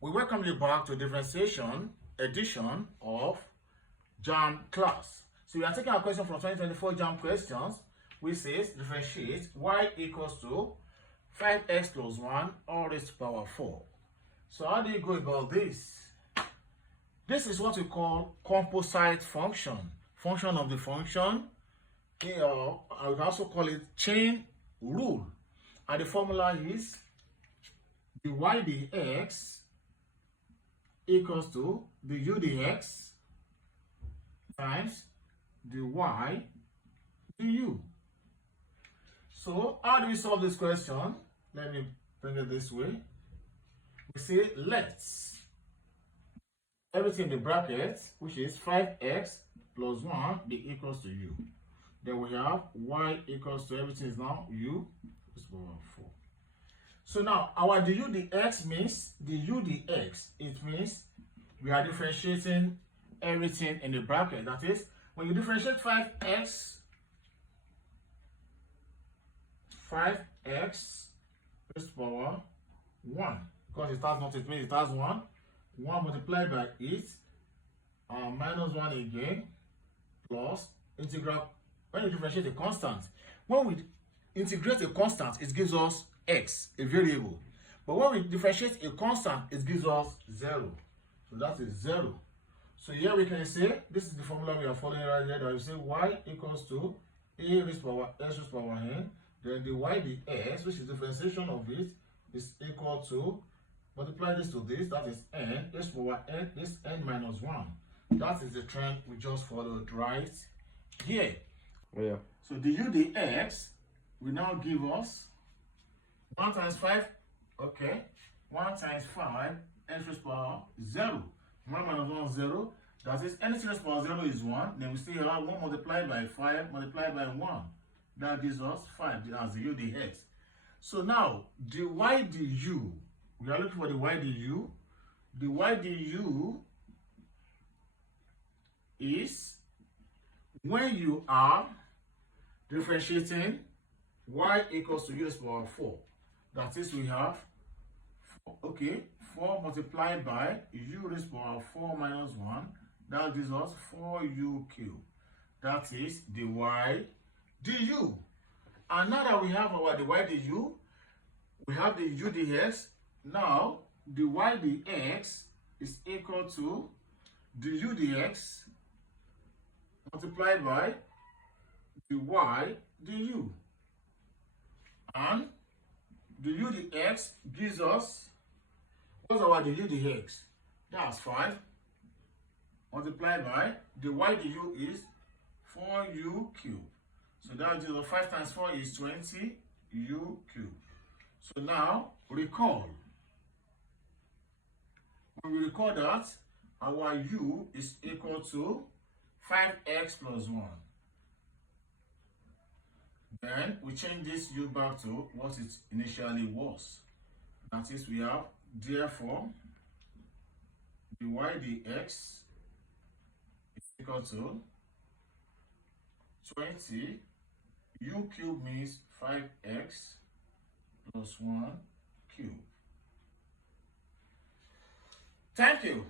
We welcome you back to differentiation edition of Jamb class. So we are taking a question from 2024 Jamb questions, which says differentiate y equals to 5x plus 1 all raised to the power 4. So how do you go about this? This is what we call composite function. Function of the function, or I would also call it chain rule. And the formula is the y dx equals to the u dx times the y du. So how do we solve this question? Let me bring it this way. We say let's everything in the bracket, which is 5x plus 1 be equals to u. Then we have y equals to everything is now u is power 4. So now our du dx means the u dx. It means we are differentiating everything in the bracket. That is, when you differentiate 5x raised to power 1, because it has not, it means it has 1 multiplied by it, minus 1 again, plus integral. When you differentiate a constant, when we integrate a constant, it gives us x, a variable. But when we differentiate a constant, it gives us 0. So that is 0. So here we can say, this is the formula we are following right here, that we say y equals to a raised to power s raised to power n. Then the y ds, which is differentiation of it, is equal to, multiply this to this, that is n, raised to power n, this n minus 1. That is the trend we just followed right here. Yeah. So the u dx will now give us 1 times 5, okay, 1 times 5, n raised to power 0. 1 minus 1 is 0. That is, anything raised to power 0 is 1. Then we still have 1 multiplied by 5 multiplied by 1. That gives us 5 as the u dx. So now, the y du, we are looking for the y du. The y du is when you are differentiating y equals to u raised to power 4. That is, we have 4 multiplied by u raised to power 4 minus 1. That gives us 4u cubed. That is the y du. And now that we have our the y du, we have the u dx. Now the y dx is equal to the u dx multiplied by the y du. And the u dx gives us, what's our the u dx? That's 5 multiplied by the y du is 4u cubed. So that is 5 times 4 is 20 u cubed. So now recall. When we recall that, our u is equal to 5x plus 1. Then we change this u back to what it initially was. That is, we have therefore the y dx is equal to 20 u cubed means 5x plus 1 cubed. Thank you.